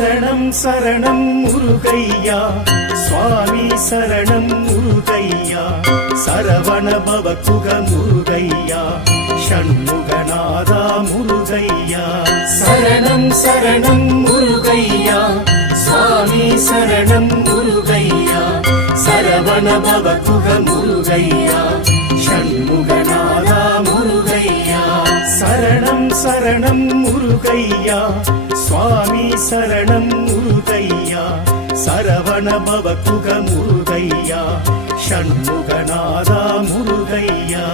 சரணம் சரணம் முருகையா சுவாமி சரணம் முருகையா சரவண பவகுக முருகையா ஷண்முகநாதா முருகையா சரணம் சரணம் முருகையா சுவாமி சரணம் முருகையா சரவண பவகுக முருகையா ஷண்முகநாதா முருகையா சரணம் சரணம் முருகையா சுவாமி சரணம் முருகையா சரவண பவகுக முருகையா ஷண்முகநாதா முருகையா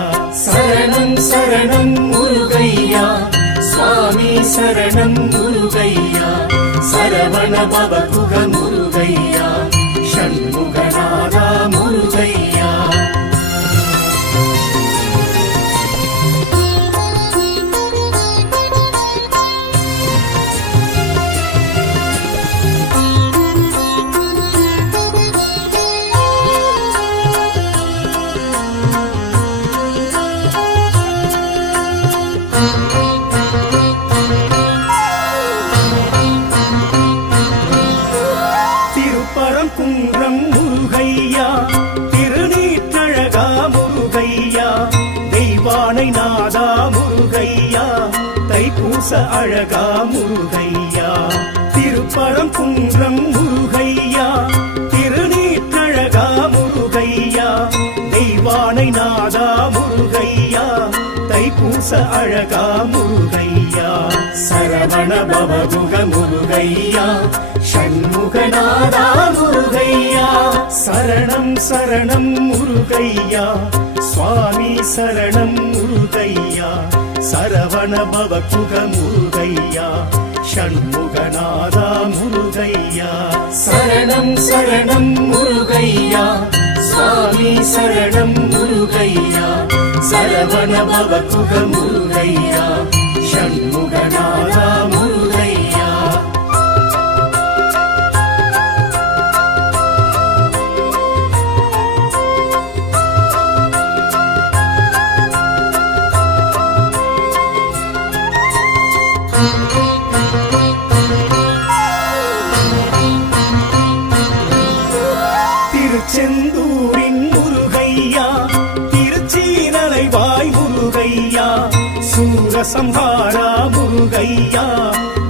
சரணம் சரணம் முருகையா சுவாமி சரணம் முருகையா சரவண பவகுக முருகையா ஷண்முகநாதா முருகையா குன்றம் முருகையா திருநீற்றழகா முருகையா தெய்வானை நாதா முருகையா தைப்பூச அழகா முருகையா திருப்பரம் குன்றம் முருகையா திருநீற்றழகா முருகையா தெய்வானை நாதா முருகையா தைப்பூச அழகா முருகையா சரவண பவகுக முருகையா ஷண்முகநாதா முருகையா சரணம் சரணம் முருகையா சுவாமி சரணம் முருகையா சரவண பவகுக முருகையா ஷண்முகநாதா முருகையா சரணம் சரணம் முருகையா சுவாமி சரணம் முருகையா சரவண பவகுக முருகையா ஷண்முகநாதா முருகையா திருச்செந்தூரின் முருகையா திருச்சீனலைவாய் முருகையா சூரசம்ஹாரா முருகையா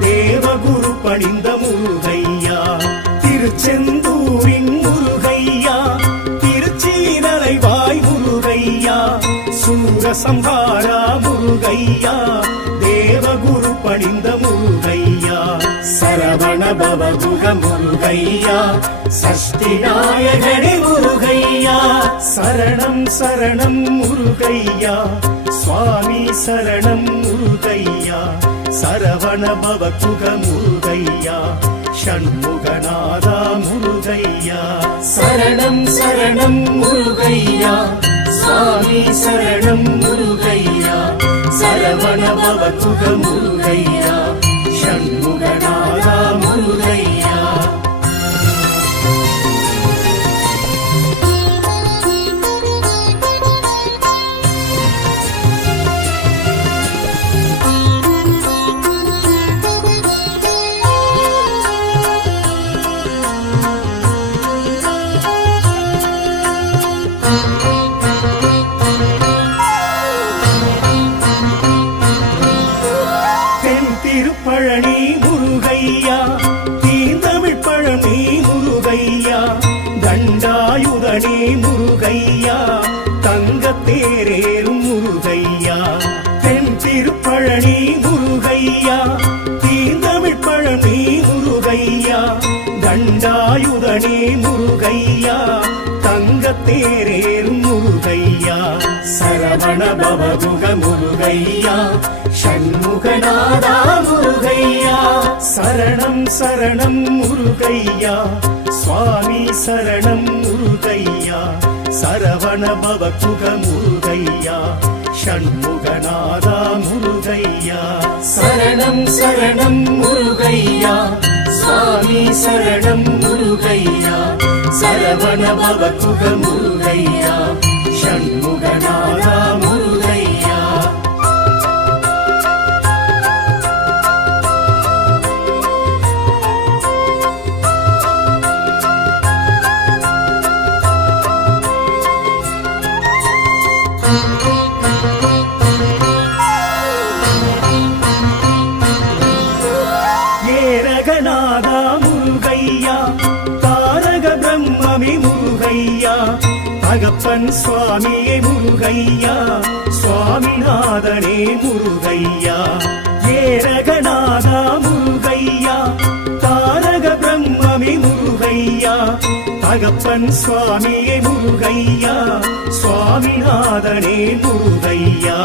தேவகுரு பணிந்த முருகையா திருச்செந்தூரின் முருகையா திருச்சீனலைவாய் முருகையா சூரசம்ஹாரா முருகையா தேவகுரு பணிந்த முருகையா சரவண பவகுக முருகையா சஷ்டி நாயகனே முருகையா சரணம் சரணம் முருகையா சுவாமி சரணம் முருகையா சரவண பவகுக முருகையா ஷண்முகநாதா முருகையா சரணம் சரணம் முருகையா சுவாமி சரணம் முருகையா சரவண பவகுக முருகையா ஷண்முகநாதா முருகையா பழனி முருகையா தீந்தமிழ் பழனி முருகையா தண்டாயுதனே முருகையா தங்கத்தேரேறும் முருகையா தென் திருப்பழனி முருகையா தீந்தமிழ் பழனி முருகையா தண்டாயுதனே முருகையா தங்கத்தேரேறும் முருகையா சரவண பவகுக முருகையா ஷண்முகநாதா முருகையா சரணம் சரணம் முருகையா சுவாமி சரணம் முருகையா சரவண பவகுக முருகையா ஷண்முகநாதா முருகையா சரணம் சரணம் முருகையா சுவாமி சரணம் முருகையா சரவண பவகுக முருகையா ஷண்முகநாதா முருகையா தகப்பன் சுவாமியே முருகையா சுவாமிநாதனே முருகையா ஏரகநாதா முருகையா தாரக பிரம்மமே முருகையா தகப்பன் சுவாமியே முருகையா சுவாமிநாதனே முருகையா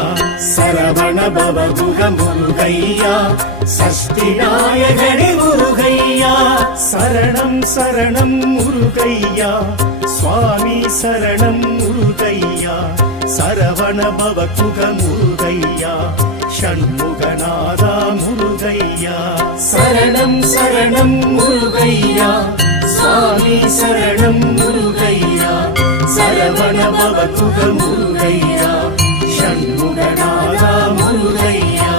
சரவண பவகுக முருகையா சஷ்டி நாயகனே முருகையா சரணம் சரணம் முருகையா சுவாமி சரணம் முருகையா சரவண பவகுக முருகையா ஷண்முகநாதா முருகையா சரணம் சரணம் முருகையா சுவாமி சரணம் முருகையா சரவண பவகுக முருகையா ஷண்முகநாதா முருகையா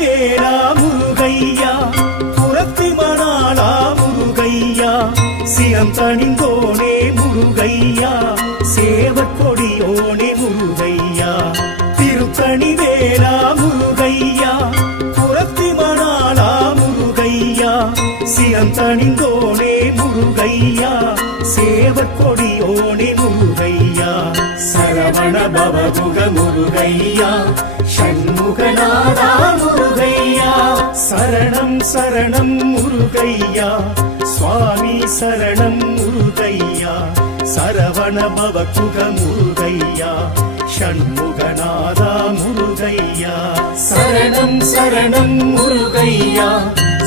வேளா முருகையா புறத்தி மணாளா முருகையா சிரம் தணிந்தோனே முருகையா சேவற்கொடியோனே முருகையா திருத்தணி வேளா முருகையா புறத்தி மணாளா முருகையா சிரம் தணிந்தோனே முருகையா சேவற்கொடியோனே முருகையா சரவண பவகுக முருகையா ஷண்முகநாதா முருகையா சரணம் சரணம் முருகையா சுவாமி சரணம் முருகையா சரவண பவகுக முருகையா ஷண்முகநாதா முருகையா சரணம் சரணம் முருகையா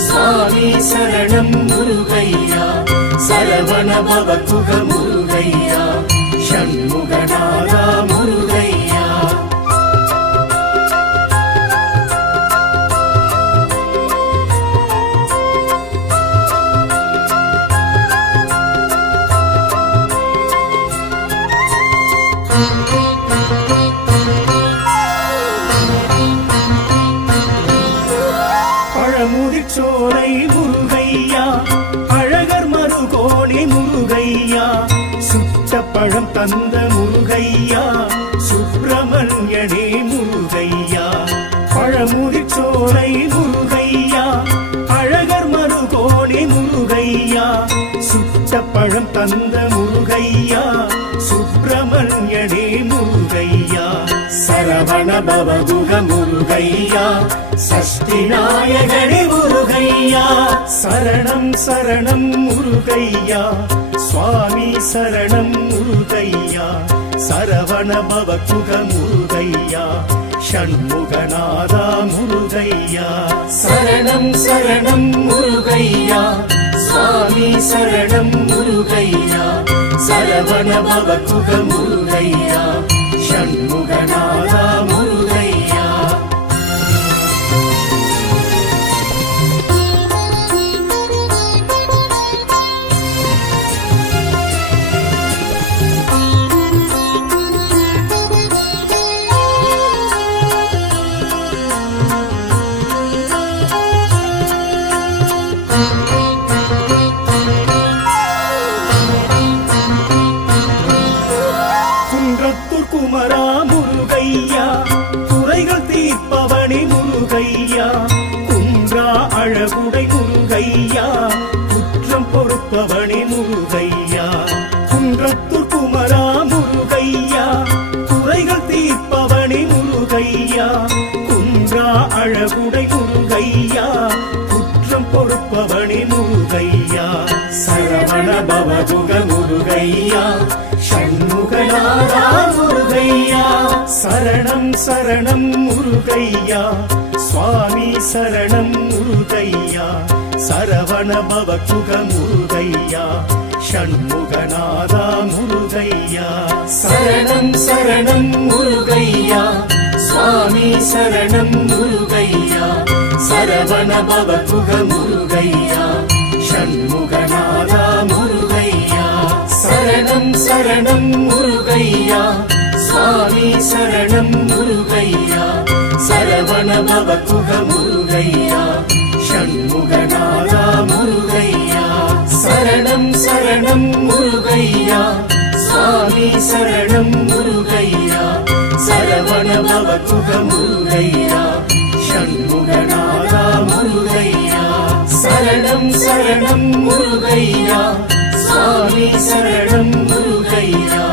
சுவாமி சரணம் முருகையா சரவண பவகுக முருகையா ஷண்முகநாதா முருகையா பழமுதிர்ச்சோலை முருகையா அழகர் மருகோணி முருகையா சுட்ட பழம் தந்த முருகையா சுப்பிரமணியனே முருகையா பழமுதிர்ச்சோலை முருகையா அழகர் மருகோணி முருகையா சுட்ட பழம் தந்த முருகையா சுப்பிரமணியனே முருகையா சரவண பவகுக முருகையா சஷ்டி நாயகனே முருகையா சரணம் சரணம் முருகையா சுவாமி சரணம் முருகையா சரவண பவகுக முருகையா ஷண்முகநாதா முருகையா சரணம் சரணம் முருகையா சுவாமி சரணம் முருகையா சரவண பவகுக முருகையா ஷண்முகநாதா முருகையா குமரா முருகையா குறைகள் தீர்ப்பவனே முருகையா குன்றா அழகுடை முருகையா குற்றம் பொறுப்பவனே முருகையா குன்றத்தூர் குமரா முருகையா குறைகள் தீர்ப்பவனே முருகையா குன்றா அழகுடை முருகையா குற்றம் பொறுப்பவனே முருகையா சரவண பவகுக முருகையா ஷண்முகநாதா முருகையா சரணம் சரணம் முருகையா சுவாமி சரணம் முருகையா சரவண பவகுக முருகையா ஷண்முகநாதா முருகையா சரணம் சரணம் முருகையா சுவாமி சரணம் முருகையா சரவண பவகுக முருகையா ஷண்முகநாதா முருகையா சரணம் சரணம் முருகையா சுவாமி சரணம் முருகையா முருகையா சரவண பவகுக முருகையா ஷண்முகநாதா முருகையா சரணம் சரணம் முருகையா சுவாமி சரணம் முருகையா சரவண பவகுக முருகையா ஷண்முகநாதா முருகையா சரணம் சரணம் முருகையா சுவாமி சரணம் முருகையா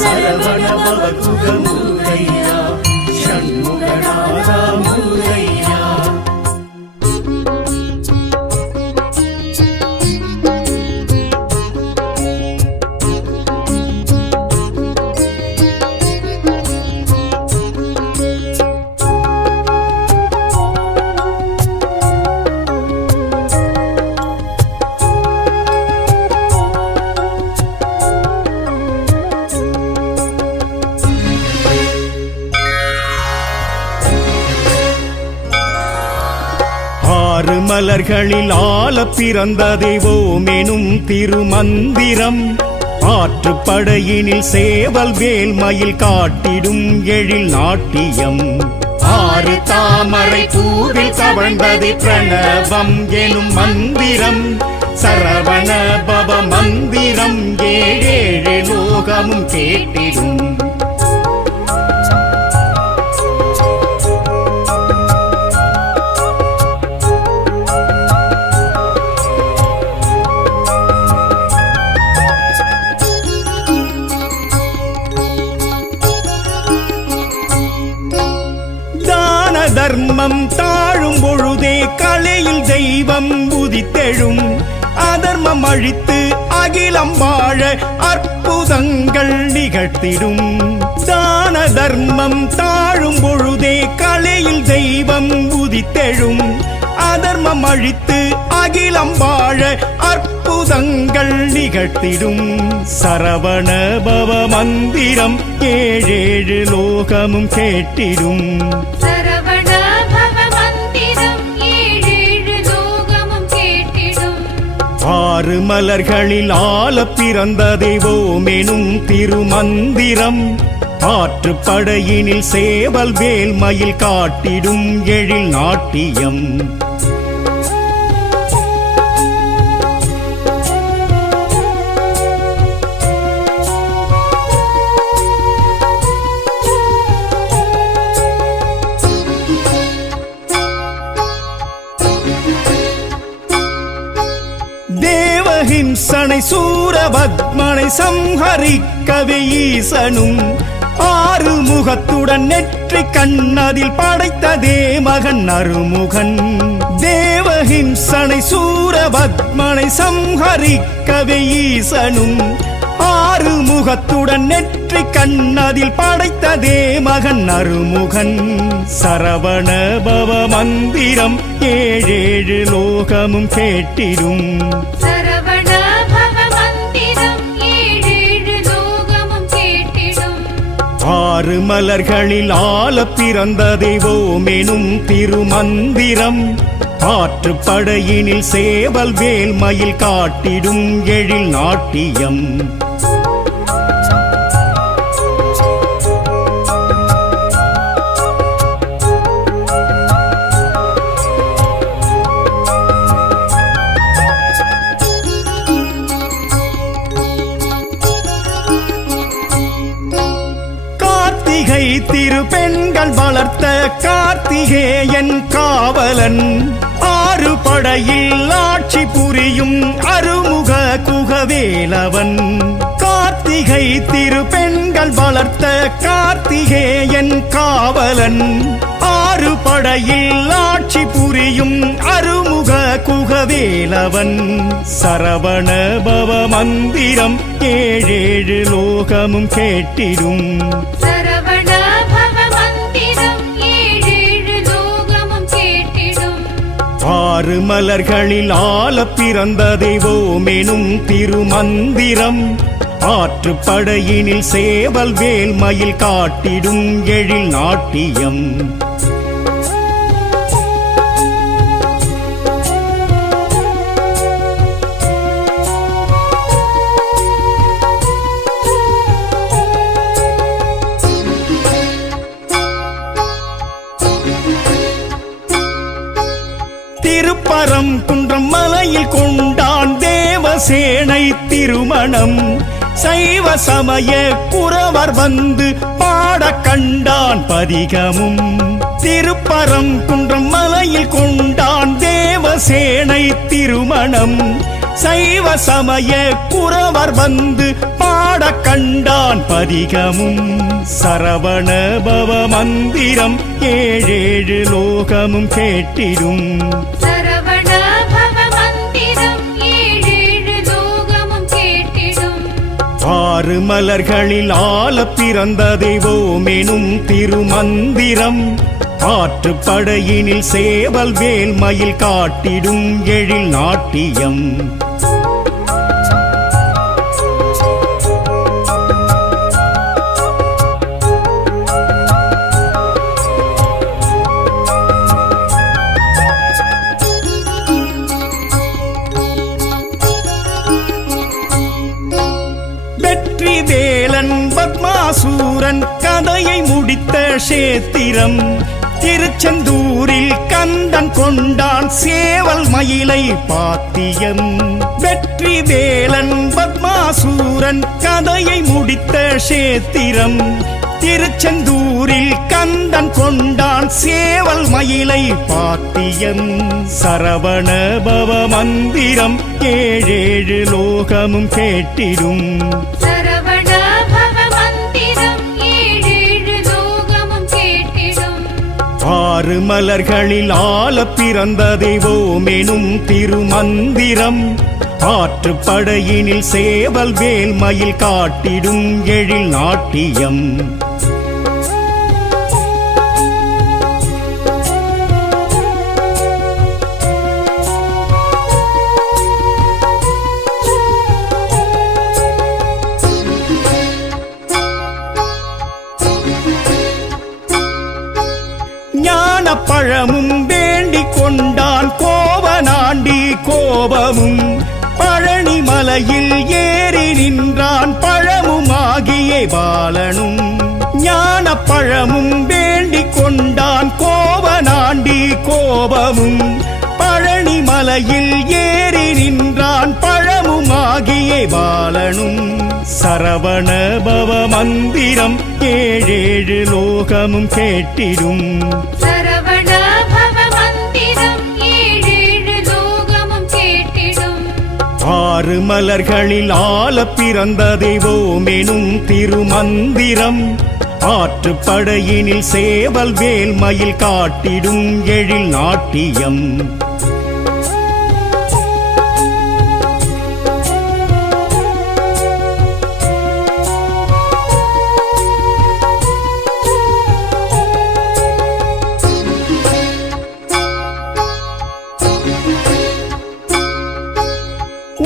சரவண பவகுக முருகையா ஷண்முகநாதா முருகையா. ஆறு மலர்களில் ஆல பிறந்த தெய்வமெனும் திருமந்திரம் ஆற்றுப்படையினில் சேவல் வேல் மயில் காட்டிடும் எழில் நாட்டியம் ஆறு தாமரை பூவில் தவழ்ந்தது பிரணவம் எனும் மந்திரம் சரவண பவ மந்திரம் ஏழேழு லோகமும் கேட்டிடும் தர்மம் தாழும் பொழுதே கலையில் தெய்வம் உதித்தெழும் அதர்மம் அழித்து அகிலம் வாழ அற்புதங்கள் நிகழ்த்திடும் தான தர்மம் தாழும் பொழுதே கலையில் தெய்வம் உதித்தெழும் அதர்மம் அழித்து அகிலம் வாழ அற்புதங்கள் நிகழ்த்திடும் சரவண பவ மந்திரம் ஏழேழு லோகமும் கேட்டிடும் ஆறு மலர்களில் ஆல பிறந்த தெய்வமெனும் திருமந்திரம் ஆற்றுப்படையினில் சேவல் வேல் மயில் காட்டிடும் எழில் நாட்டியம் ஹிம்சனை சூரபத்மனை சம்ஹரிக்கவே ஈசனும் ஆறு முகத்துடன் நெற்றி கண்ணதில் படைத்ததே மகன் அருமுகன் தேவஹிம்சனை சூரபத்மனை சம்ஹரிக்கவே ஈசனும் ஆறு முகத்துடன் நெற்றி கண்ணதில் படைத்ததே மகன் அருமுகன் சரவண பவ மந்திரம் ஏழேழு லோகமும் கேட்டிடும் ஆறு மலர்களில் ஆல பிறந்த தெய்வமெனும் திருமந்திரம் ஆற்றுப்படையினில் சேவல் வேல் மயில் காட்டிடும் எழில் நாட்டியம் திரு பெண்கள் வளர்த்த கார்த்திகேயன் காவலன் ஆறு படையில் ஆட்சி புரியும் அருமுக குகவேலவன் கார்த்திகை திரு பெண்கள் வளர்த்த கார்த்திகேயன் காவலன் ஆறு படையில் ஆட்சி புரியும் அருமுக குகவேலவன் சரவண பவ மந்திரம் ஏழேழு லோகமும் கேட்டிடும் ஆறு மலர்களில் ஆல பிறந்த தெய்வமெனும் திருமந்திரம் ஆற்றுப்படையினில் சேவல் வேல் மயில் காட்டிடும் எழில் நாட்டியம் திருமணம் சைவ சமய குறவர் வந்து பாட கண்டான் பதிகமும் திருப்பரம் குன்றம் மலையில் கொண்டான் தேவசேனை திருமணம் சைவ சமய குறவர் வந்து பாட கண்டான் பதிகமும் சரவண பவ மந்திரம் ஏழேழு லோகமும் கேட்டிடும் சரவண பவ மந்திரம் ஏழேழு லோகமும் கேட்டிடும் ஆறு மலர்களில் ஆல பிறந்த தெய்வமெனும் திருமந்திரம் ஆற்றுப்படையினில் சேவல் வேல் மயில் காட்டிடும் எழில் நாட்டியம் வெற்றி வேலன் பத்மாசூரன் கதையை முடித்த சேத்திரம் திருச்செந்தூரில் கந்தன் கொண்டான் சேவல் மயிலை பாத்தியம் வெற்றி வேலன் பத்மாசூரன் கதையை முடித்த சேத்திரம் திருச்செந்தூரில் கந்தன் கொண்டான் சேவல் மயிலை பாத்தியம் சரவண பவ மந்திரம் ஏழேழு லோகமும் கேட்டிடும் சரவண பவ மந்திரம் ஏழேழு லோகமும் கேட்டிடும் ஆறு மலர்களில் ஆல பிறந்த தெய்வமெனும் திருமந்திரம் ஆற்றுப்படையினில் சேவல் வேல் மயில் காட்டிடும் எழில் நாட்டியம் பழமும் வேண்டிக் கொண்டான் கோவனாண்டி கோபமும் பழனி மலையில் ஏறி நின்றான் பழமுமாகிய பாலனும் ஞான பழமும் வேண்டிக் கொண்டான் கோவனாண்டி கோபமும் பழனி மலையில் ஏறி நின்றான் பழமுமாகிய பாலனும் சரவண பவ மந்திரம் ஏழேழு லோகமும் கேட்டிடும் சரவண பவ மந்திரம் ஏழேழு லோகமும் கேட்டிடும் ஆறு மலர்களில் ஆல பிறந்த தெய்வமெனும் திருமந்திரம் ஆற்றுப்படையினில் சேவல் வேல் மயில் காட்டிடும் எழில் நாட்டியம்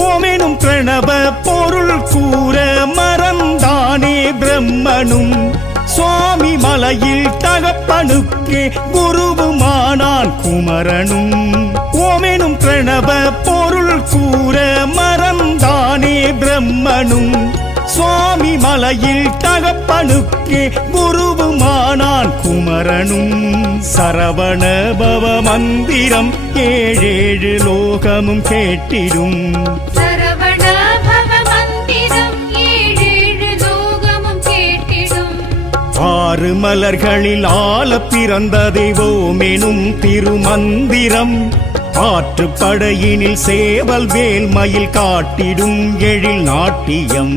ஓமெனும் பிரணவ பொருள் கூற மறந்தானே பிரம்மனும் சுவாமி மலையில் தகப்பனுக்கே குருவுமானான் குமரனும் ஓமெனும் பிரணவ பொருள் கூற மறந்தானே பிரம்மனும் சுவாமி மலையில் தகப்பனுக்கே குருவுமானான் குமரனும் சரவண பவ மந்திரம் ஏழேழு லோகமும் கேட்டிடும் சரவண பவ மந்திரம் ஏழேழு லோகமும் கேட்டிடும் ஆறு மலர்களில் ஆல பிறந்த தெய்வமெனும் திருமந்திரம் ஆற்றுப்படையினில் சேவல் வேல் மயில் காட்டிடும் எழில் நாட்டியம்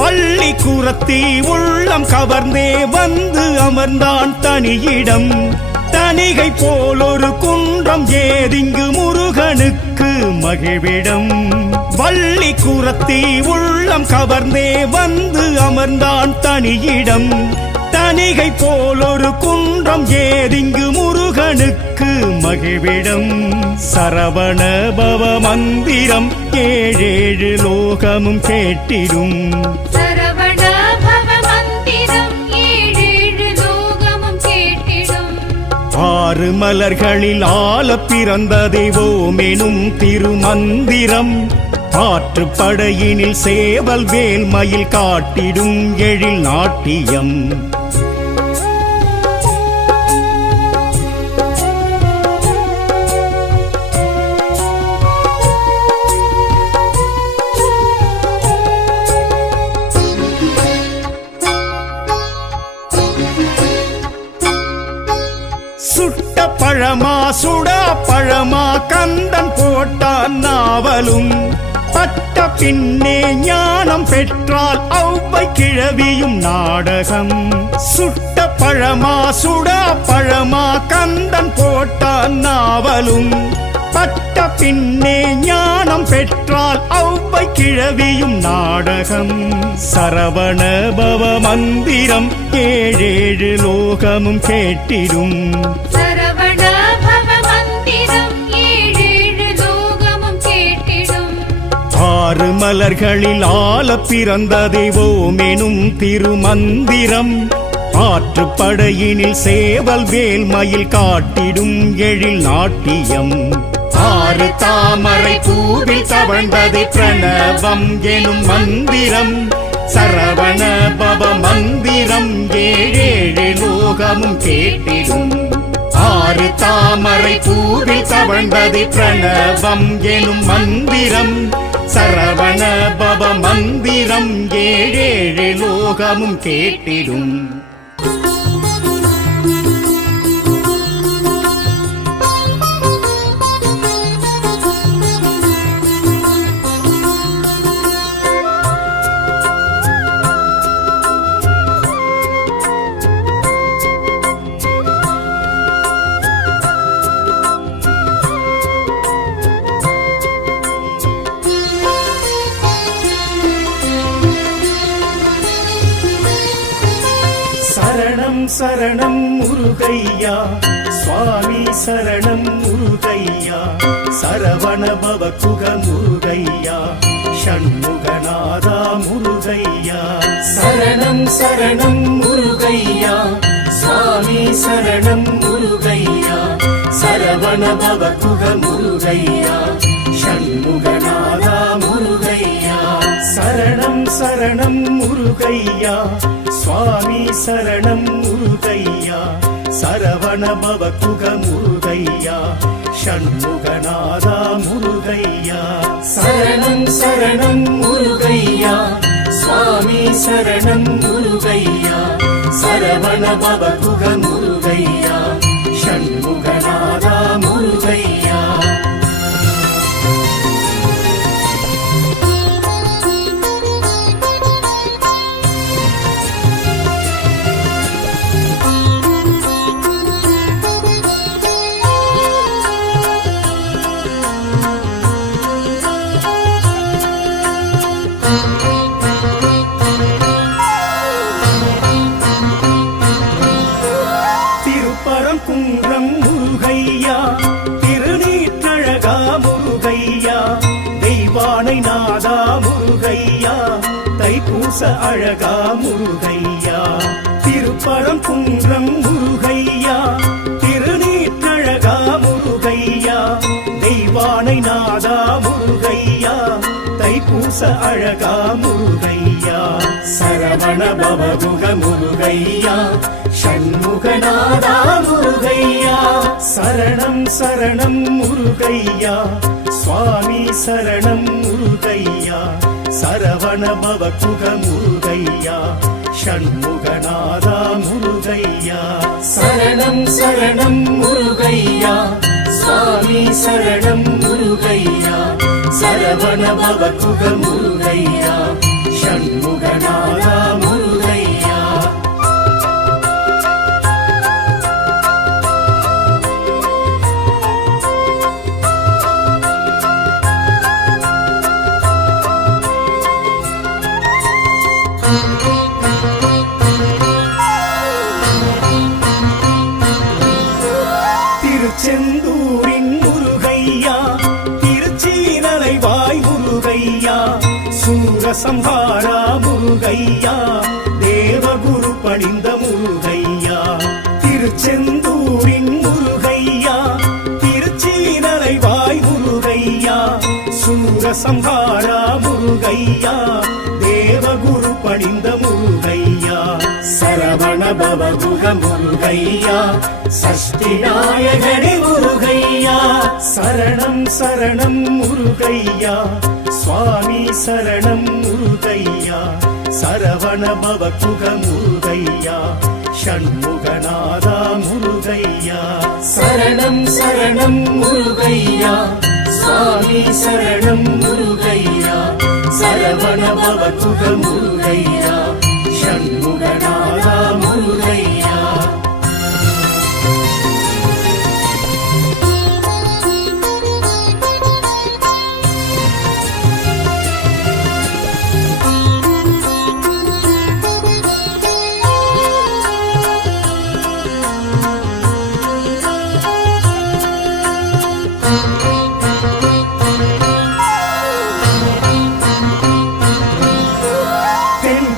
வள்ளி குரத்தி உள்ளம் கவர்ந்தே வந்து அமர்ந்தான் தனியிடம் தனிகை போல் ஒரு குன்றம் ஏதிங்கு முருகனுக்கு மகிழ்விடம் வள்ளி குரத்தி உள்ளம் கவர்ந்தே வந்து அமர்ந்தான் தனியிடம் தனிகை போல் ஒரு குன்றம் ஏதிங்கு முருகனுக்கு மகிழ்விடம் சரவண பவ மந்திரம் ஏழேழு லோகமும் கேட்டிடும் சரவண பவ மந்திரம் ஏழேழு லோகமும் கேட்டிடும் ஆறு மலர்களில் ஆள பிறந்த தெய்வோமெனும் திருமந்திரம் ஆற்றுப்படையினில் சேவல் வேல் மயில் காட்டிடும் எழில் நாட்டியம் சுட்ட பழமா சுடா பழமா கந்தன் போட்டான் நாவலும் பட்ட பின்னே ஞானம் பெற்றால் ஔவை கிழவியும் நாடகம் சுட்ட பழமா சுடா பழமா கந்தன் போட்டான் நாவலும் பட்ட பின்னே ஞானம் பெற்றால் ஔவை கிழவியும் நாடகம் சரவண பவ மந்திரம் ஏழேழு லோகமும் கேட்டிடும் சரவண பவ மந்திரம் ஏழேழு லோகமும் கேட்டிடும் ஆறு மலர்களில் ஆள பிறந்த தெய்வோமெனும் திருமந்திரம் ஆற்றுப்படையினில் சேவல் வேல் மயில் காட்டிடும் எழில் நாட்டியம் ஆறு தாமரை பூவில் தவழ்ந்தது பிரணவம் எனும் மந்திரம் சரவண பவ மந்திரம் ஏழேழு லோகமும் கேட்டிடும் ஆறு தாமரை பூவில் தவழ்ந்தது பிரணவம் எனும் மந்திரம் சரவண பவ மந்திரம் ஏழேழு லோகமும் கேட்டிடும் சரணம் சரணம் முருகையா சுவாமி சரணம் முருகையா சரவண பவ குக முருகையா ஷண்முகநாதா முருகையா சரணம் சரணம் முருகையா சுவாமி சரணம் முருகையா சரவண பவ குக முருகையா ஷண்முகநாதா முருகையா சரணம் சரணம் முருகையா சுவாமி சரணம் முருகையா சரவண பவ குக முருகையா ஷண்முகநாதா முருகையா சரணம் சரணம் முருகையா சுவாமி சரணம் முருகையா சரவண பவ குக முருகையா ஷண்முகநாதா முருகையா திருப்பரங்குன்றம் முருகையா திருநீற்றழகா முருகையா தெய்வானை நாதா முருகையா தைப்பூச அழகா முருகையா திருப்பரங்குன்றம் முருகையா திருநீற்றழகா முருகையா தெய்வானை நாதா முருகையா தைப்பூச அழகா முருகையா சரவண பவ குக முருகையா ஷண்முகநாதா முருகையா சரணம் சரணம் முருகையா சுவாமி சரணம் முருகையா சரவண பவ குக முருகையா ஷண்முகநாதா முருகையா சரணம் சரணம் முருகையா சுவாமி சரணம் முருகையா சரவண பவ குக முருகையா ஷண்முகநாதா முருகையா திருச்செந்தூரின் முருகையா திருச்சீரலைவாய் முருகையா சூரசம்ஹாரா முருகையா தேவகுரு பணிந்த முருகையா திருச்செந்தூரின் முருகையா சூரசம்ஹாரா முருகையா தேவகுரு பணிந்த முருகையா சரவண பவகுக முருகையா சஷ்டி நாயகனே முருகையா சரணம் சரணம் முருகையா சுவாமி சரணம் முருகையா சரவண பவகுக முருகையா ஷண்முகநாதா முருகையா சரணம் சரணம் முருகையா சுவாமி சரணம் முருகையா சரவண பவகுக முருகையா ஷண்முகநாதா முருகையா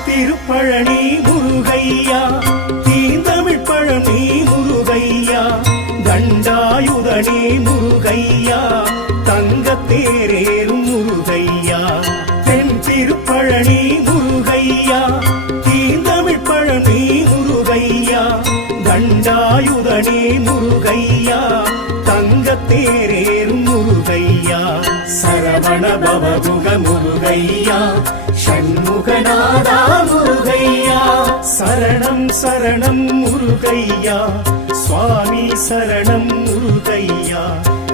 திருப்பழனி முருகையா தீந்தமிழ் பழனி முருகையா தண்டாயுதனே முருகையா தங்கத்தேரேறும் முருகையா தென் திருப்பழனி முருகையா தீந்தமிழ் பழனி முருகையா தண்டாயுதனே முருகையா தங்கத்தேரேறும் முருகையா சரவண பவகுக முருகையா ஷண்முகநாதா முருகையா சரணம் சரணம் முருகையா சுவாமி சரணம் முருகையா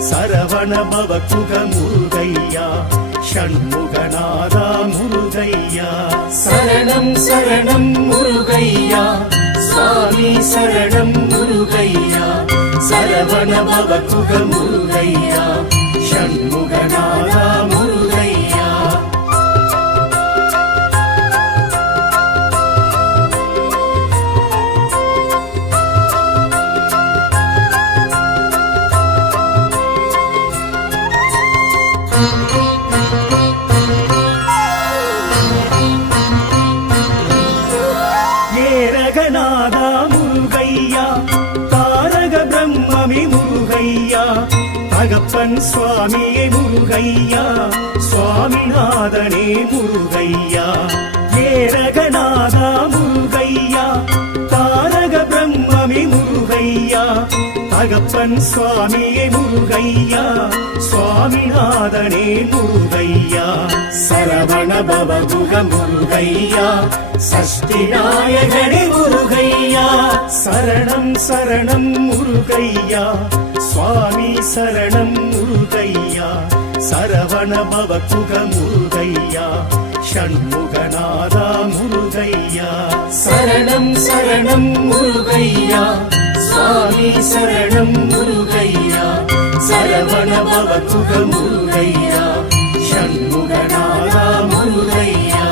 சரவண பவகுக முருகையா ஷண்முகநாதா முருகையா சரணம் சரணம் முருகையா சுவாமி சரணம் முருகையா சரவண பவகுக முருகையா ஷண்முகநாதா முருகையா ஏரகநாதா முருகையா தாரக பிரம்மமே முருகையா தகப்பன் சுவாமியே முருகையா சுவாமிநாதனே முருகையா ஏரகநாதா முருகையா தாரக பிரம்மமே முருகையா தகப்பன் சுவாமியே முருகையா சுவாமிநாதனே முருகையா சரவண பவகுக முருகையா சஷ்டி நாயகனே முருகையா சரணம் சரணம் முருகையா சுவாமி சரணம் முருகையா சரவண பவகுக முருகையா ஷண்முகநாதா முருகையா சரணம் சரணம் முருகையா சுவாமி சரணம் முருகையா சரவண பவகுக முருகையா ஷண்முகநாதா முருகையா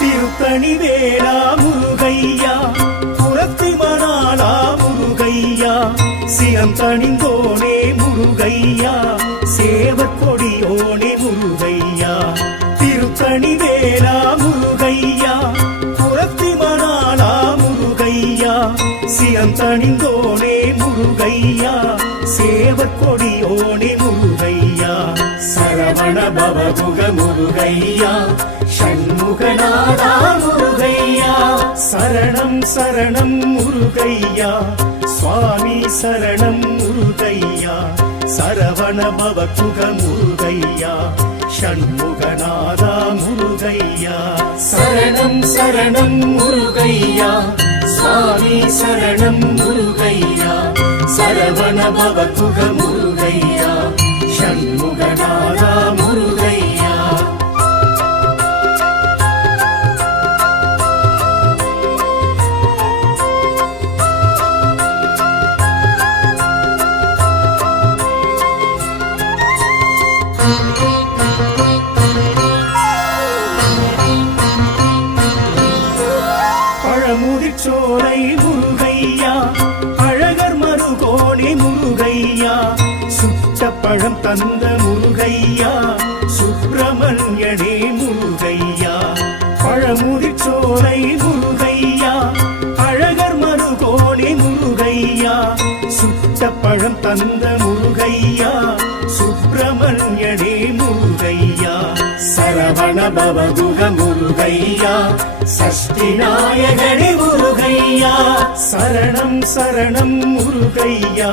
திருத்தணிவேலா முருகையா புறத்தி மணாலா முருகையா சிரம் தணிந்தோனே முருகையா சேவற்கொடியோனே முருகையா திருத்தணிவேலா முருகையா புறத்தி மணாலா முருகையா சிரம் தணிந்தோனே முருகையா சேவற்கொடியோனே முருகையா சரவண பவகுக முருகையா ஷண்முகநாதா முருகையா சரணம் சரணம் முருகையா சுவாமி சரணம் முருகையா சரவண பவகுக முருகையா ஷண்முகநாதா முருகையா சரணம் சரணம் முருகையா சுவாமி சரணம் முருகையா சரவண பவகுக முருகையா ஷண்முகநாதா முருகையா பழமுதிர்ச்சோலை முருகையா அழகர் மருகோணி முருகையா சுட்ட பழம் தந்த முருகையா சுப்பிரமணியனே முருகையா பழமுதிர்ச்சோலை முருகையா அழகர் மருகோணி முருகையா சுட்ட பழம் தந்த முருகையா சுப்பிரமணியனே முருகையா சரவண பவகுக முருகையா சஷ்டி நாயகனே முருகையா சரணம் சரணம் முருகையா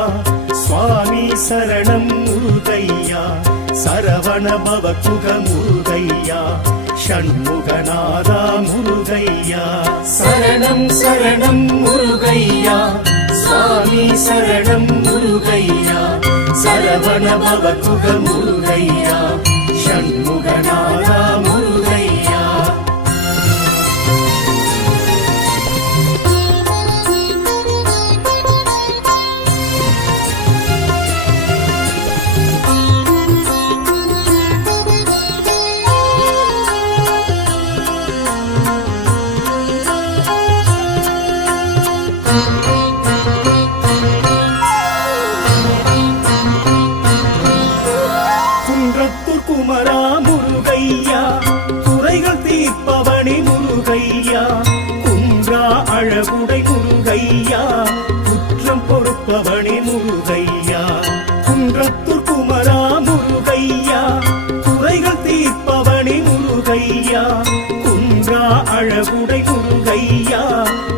சுவாமி சரணம் முருகையா சரவண பவகுக முருகையா ஷண்முகநாதா முருகையா சரணம் சரணம் முருகையா சுவாமி சரணம் முருகையா சரவண பவகுக முருகையா ஷண்முகநாதா முருகையா குன்றத்தூர் குமரா முருகையா குறைகள் தீர்ப்பவனே முருகையா குன்றா அழகுடை முருகையா குற்றம் பொறுப்பவனே முருகையா குன்றத்தூர் குமரா முருகையா குறைகள் தீர்ப்பவனே முருகையா குன்றா அழகுடை முருகையா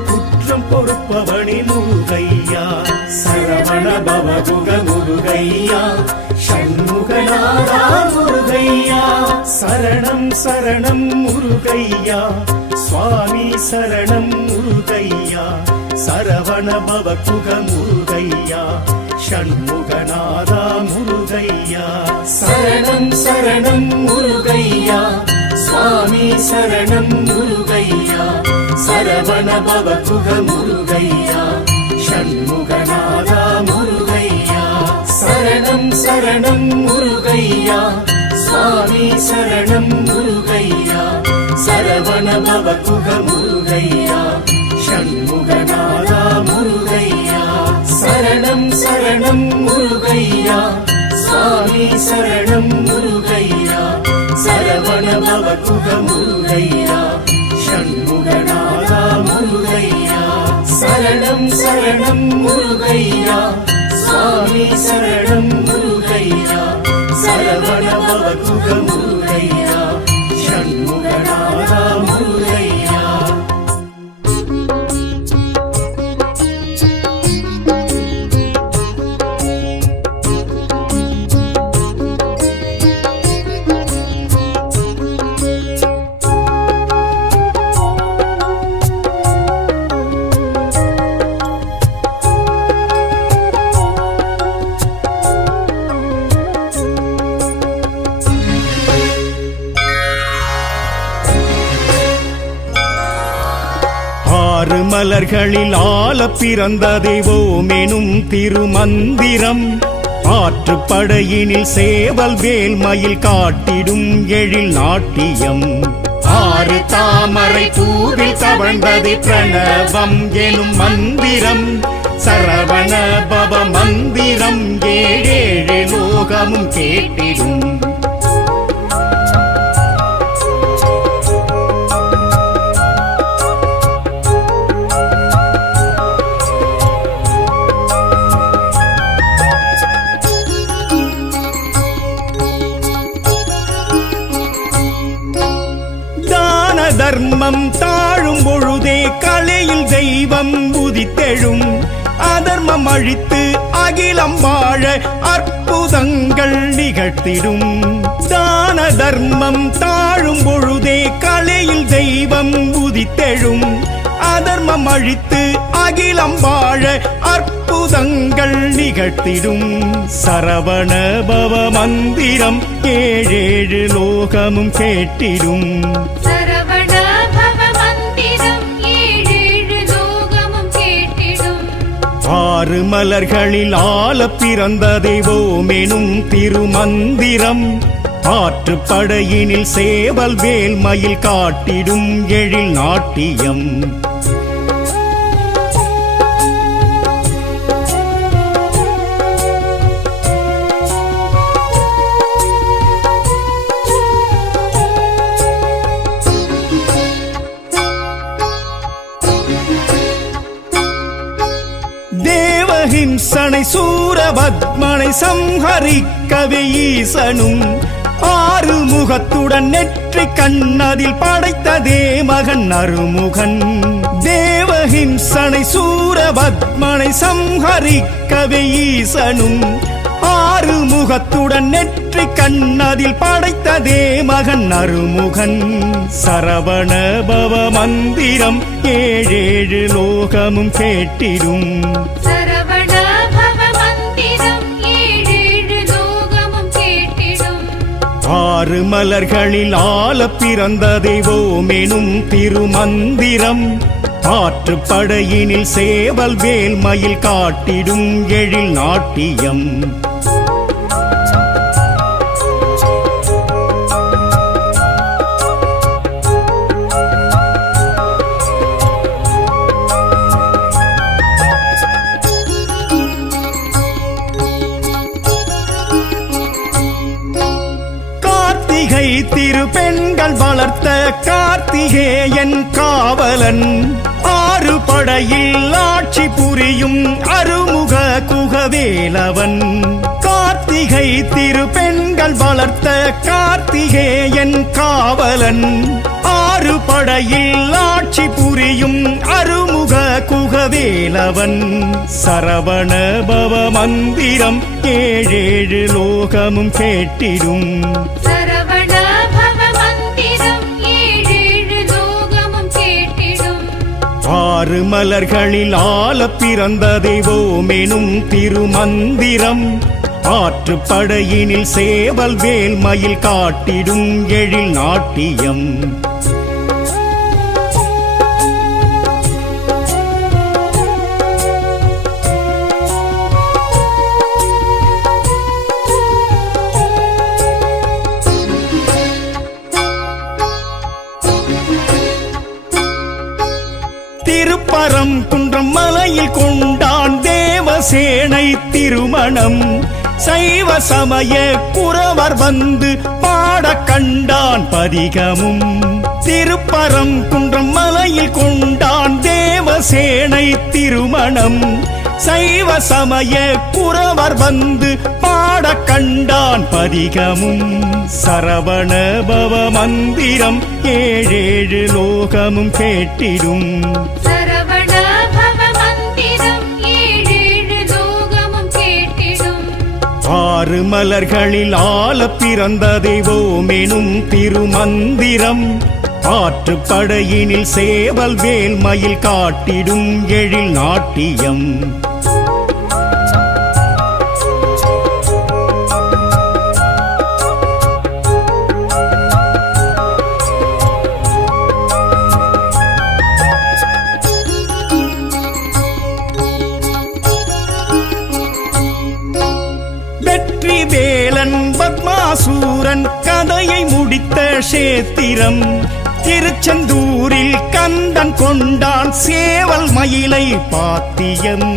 குற்றம் பொறுப்பவனே முருகையா சரவண பவகுக முருகையா ஷண்முகநாதா முருகையா சரணம் சரணம் முருகையா சுவாமி சரணம் முருகையா சரவண பவகுக முருகையா ஷண்முகநாதா முருகையா சரணம் சரணம் முருகையா சுவாமி சரணம் முருகையா சரவண பவகுக முருகையா ஷண்முகநாதா முருகையா சரணம் சரணம் முருகையா சுவாமி சரணம் முருகையா சரவண பவகுக முருகையா ஷண்முகநாதா முருகையா சரணம் சரணம் முருகையா சுவாமி சரணம் முருகையா சரவண பவகுக முருகையா ஷண்முகநாதா முருகையா சரணம் சரணம் முருகையா சுவாமி சரணம் முருகையா சரவண பவகுக முருகையா ஷண்முகநாதா முருகையா ஆறு மலர்களில் ஆள பிறந்த தெய்வமெனும் திருமந்திரம் ஆற்றுப்படையினில் சேவல் வேல்மயில் காட்டிடும் எழில் நாட்டியம் ஆறு தாமரை பூவில் தவழ்ந்தது பிரணவம் எனும் மந்திரம் சரவண பவ மந்திரம் ஏழேழு லோகமும் கேட்டிடும் தர்மம் தாழும் பொழுதே கலையில் தெய்வம் உதித்தெழும் அதர்மம் அழித்து அகிலம் வாழ அற்புதங்கள் நிகழ்த்திடும் தான தர்மம் தாழும் பொழுதே கலையில் தெய்வம் உதித்தெழும் அதர்மம் அழித்து அகிலம் வாழ அற்புதங்கள் நிகழ்த்திடும் சரவண பவ மந்திரம் ஏழேழு லோகமும் கேட்டிடும் சரவண பவ மந்திரம் ஏழேழு லோகமும் கேட்டிடும் ஆறு மலர்களில் ஆள பிறந்த தெய்வமெனும் திருமந்திரம் ஆற்றுப்படையினில் சேவல் வேல்மயில் காட்டிடும் எழில் நாட்டியம் தேவஹிம்சனை சூரபத்மனை சம்ஹரிக்கவே ஈசனும் ஆறு முகத்துடன் நெற்றி கண்ணதில் படைத்ததே மகன் அருமுகன். தேவஹிம்சனை சூரபத்மனை சம்ஹரிக்கவே ஈசனும் ஆறு முகத்துடன் நெற்றி கண்ணதில் படைத்ததே மகன் அருமுகன். சரவண பவ மந்திரம் ஏழேழு லோகமும் கேட்டிடும். சரவண பவ மந்திரம் ஏழேழு லோகமும் கேட்டிடும். ஆறு மலர்களில் ஆள பிறந்த தெய்வோமெனும் திருமந்திரம் ஆற்றுப்படையினில் சேவல் வேல் மயில் காட்டிடும் எழில் நாட்டியம். கார்த்திகை திருப்பெண்கள் வளர்த்த கார்த்திகேயன் காவலன் ஆறு படையில் ஆட்சி புரியும் அருமுக குகவேலவன். கார்த்திகை திருப்பெண்கள் வளர்த்த கார்த்திகேயன் காவலன் ஆறு படையில் ஆட்சி புரியும் அருமுக குகவேலவன். சரவண பவ மந்திரம் ஏழேழு லோகமும் கேட்டிடும். சரவண பவ மந்திரம் ஏழேழு லோகமும் கேட்டிடும். ஆறு மலர்களில் ஆள பிறந்த தெய்வோமெனும் திருமந்திரம் ஆற்றுப்படையினில் சேவல் வேல் மயில் காட்டிடும் எழில் நாட்டியம். திருப்பரம் குன்றம் மலையில் கொண்டான் தேவசேனை திருமணம். சைவ சமய குறவர் வந்து பாட கண்டான் பதிகமும். திருப்பரம் குன்றம் மலையில் கொண்டான் தேவசேனை திருமணம். சைவ சமய குறவர் வந்து பாட கண்டான் பதிகமும். சரவண பவ மந்திரம் ஏழேழு லோகமும் கேட்டிடும். சரவண பவ மந்திரம் ஏழேழு லோகமும் கேட்டிடும். ஆறு மலர்களில் ஆள பிறந்த தெய்வோமெனும் திருமந்திரம் ஆற்றுப்படையினில் சேவல் வேல் மயில் காட்டிடும் எழில் நாட்டியம். வெற்றி வேலன் பத்மாசூரன் கதையை முடித்த சேத்திரம். திருச்செந்தூரில் கந்தன் கொண்டான் சேவல் மயிலை பாத்தியம்.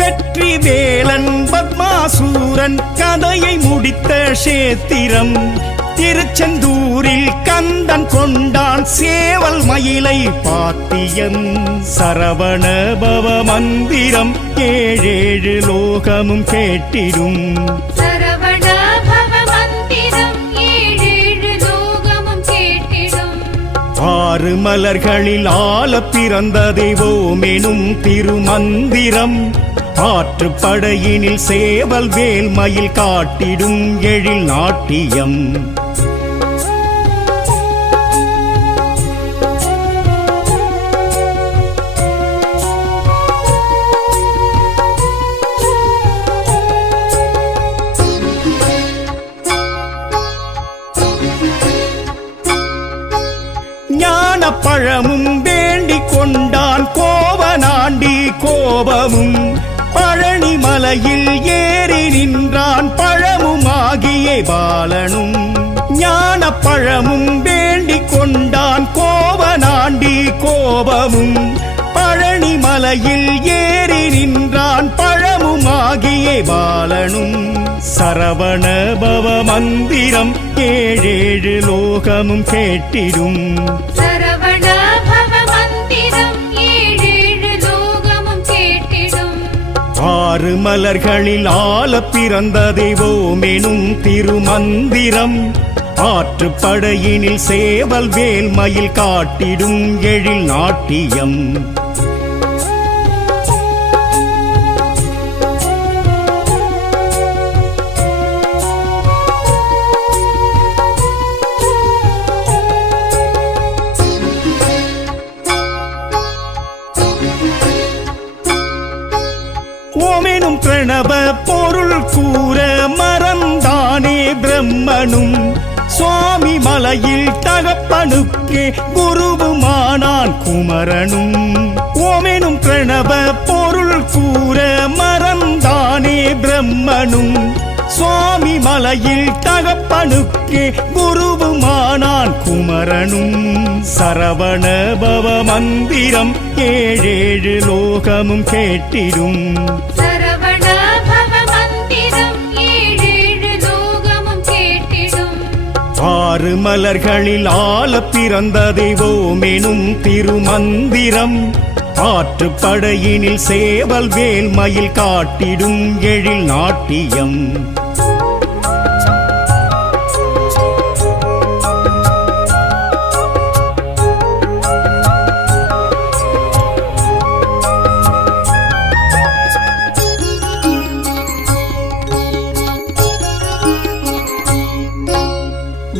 வெற்றி வேலன் பத்மாசூரன் கதையை முடித்த சேத்திரம். திருச்செந்தூரில் கந்தன் கொண்டான் சேவல் மயிலை பாத்தியம். சரவண பவ மந்திரம் ஏழேழு லோகமும் கேட்டிடும். சரவண பவ மந்திரம் ஏழேழு லோகமும் கேட்டிடும். ஆறு மலர்களில் ஆள பிறந்த தெய்வோமெனும் திருமந்திரம் ஆற்றுப்படையினில் சேவல் வேல் மயில் காட்டிடும் எழில் நாட்டியம். பழமும் வேண்டிக் கொண்டான் கோவனாண்டி கோபமும். பழனி மலையில் ஏறி நின்றான் பழமுமாகிய பாலனும். ஞான பழமும் வேண்டிக் கொண்டான் கோவனாண்டி கோபமும். பழனி மலையில் ஏறி நின்றான் பழமுமாகிய பாலனும். சரவண பவ மந்திரம் ஏழேழு லோகமும் கேட்டிடும். சரவண பவ மந்திரம் ஏழேழு லோகமும் கேட்டிடும். ஆறு மலர்களில் ஆள பிறந்த தெய்வமெனும் திருமந்திரம் ஆற்றுப்படையினில் சேவல் வேல் மயில் காட்டிடும் எழில் நாட்டியம் ஓமெனும் பிரணவ பொருள் கூற மறந்தானே பிரம்மனும் சுவாமி மலையில் தகப்பனுக்கே குருவுமானான் குமரனும் ஓமெனும் பிரணவ பொருள் கூற மறந்தானே பிரம்மனும் சுவாமி மலையில் தகப்பனுக்கே குருவுமானான் குமரனும் சரவண பவ மந்திரம் ஏழேழு லோகமும் கேட்டிடும் சரவண பவ மந்திரம் ஏழேழு லோகமும் கேட்டிடும் ஆறு மலர்களில் ஆள பிறந்த தெய்வமெனும் திருமந்திரம் ஆற்றுப்படையினில் சேவல் வேல் மயில் காட்டிடும் எழில் நாட்டியம்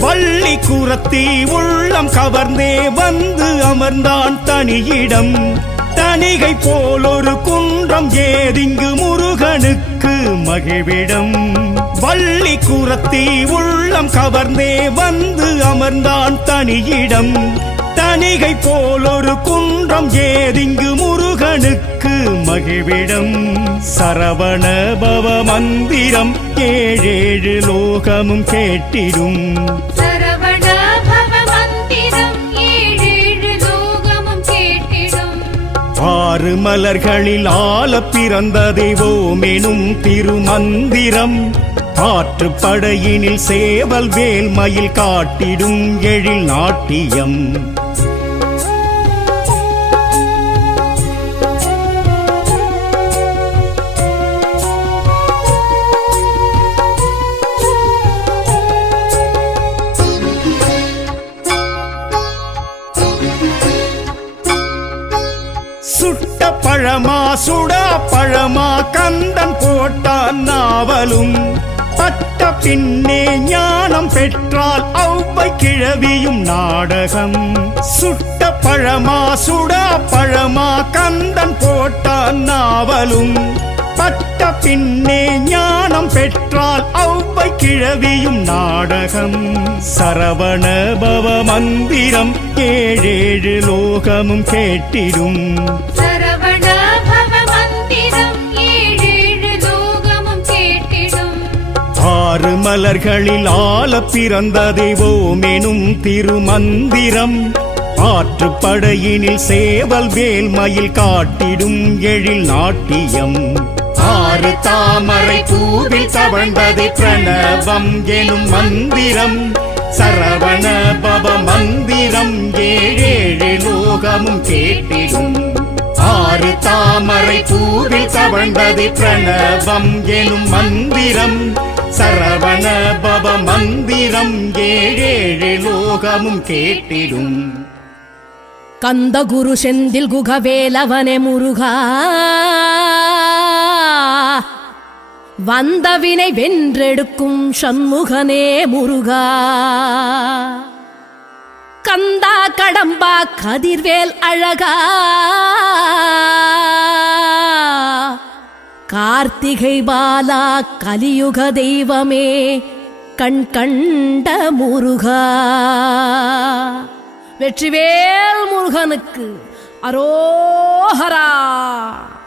வள்ளி குரத்தி உள்ளம் கவர்ந்தே வந்து அமர்ந்தான் தனியிடம் தணிகை போல் ஒரு குன்றம் ஏதிங்கு முருகனுக்கு மகிழ்விடம் வள்ளி குரத்தி உள்ளம் கவர்ந்தே வந்து அமர்ந்தான் தனியிடம் தணிகை போல் ஒரு குன்றம் ஏதிங்கு முருகனுக்கு மகிழ்விடம் சரவண பவ மந்திரம் ஏழேழு லோகமும் கேட்டிடும் சரவண பவ மந்திரம் ஏழேழு லோகமும் கேட்டிடும் ஆறு மலர்களில் ஆள பிறந்த தெய்வமெனும் திருமந்திரம் ஆற்றுப்படையினில் சேவல் வேல் மயில் காட்டிடும் எழில் நாட்டியம் சுட்ட பழமா சுடா பழமா கந்தன் போட்டான் நாவலும் பட்ட பின்னே ஞானம் பெற்றால் ஔவை கிழவியும் நாடகம் சுட்ட பழமா சுடா பழமா கந்தன் போட்டான் நாவலும் பட்ட பின்னே ஞானம் பெற்றால் ஔவை கிழவியும் நாடகம் சரவண பவ மந்திரம் ஏழேழு லோகமும் கேட்டிடும் சரவண பவ மந்திரம் ஏழேழு லோகமும் கேட்டிடும் ஆறு மலர்களில் ஆள பிறந்த தெய்வமெனும் திருமந்திரம் ஆற்றுப்படையினில் சேவல் வேல் மயில் காட்டிடும் எழில் நாட்டியம் ஆறு தாமரை பூவில் தவழ்ந்தது பிரணவம் எனும் மந்திரம் சரவண பவ மந்திரம் ஏழேழு லோகமும் கேட்டிடும் ஆறு தாமரை பூவில் தவழ்ந்தது பிரணவம் எனும் மந்திரம் சரவண பவ மந்திரம் ஏழேழு லோகமும் கேட்டிடும் கந்த குரு செந்தில் குகவேலவனே முருகா வந்தவினை வென்றெடுக்கும் சண்முகனே முருகா கந்தா கடம்பா கதிர்வேல் அழகா கார்த்திகை பாலா கலியுக தெய்வமே கண் கண்ட முருகா வெற்றிவேல் முருகனுக்கு அரோஹரா.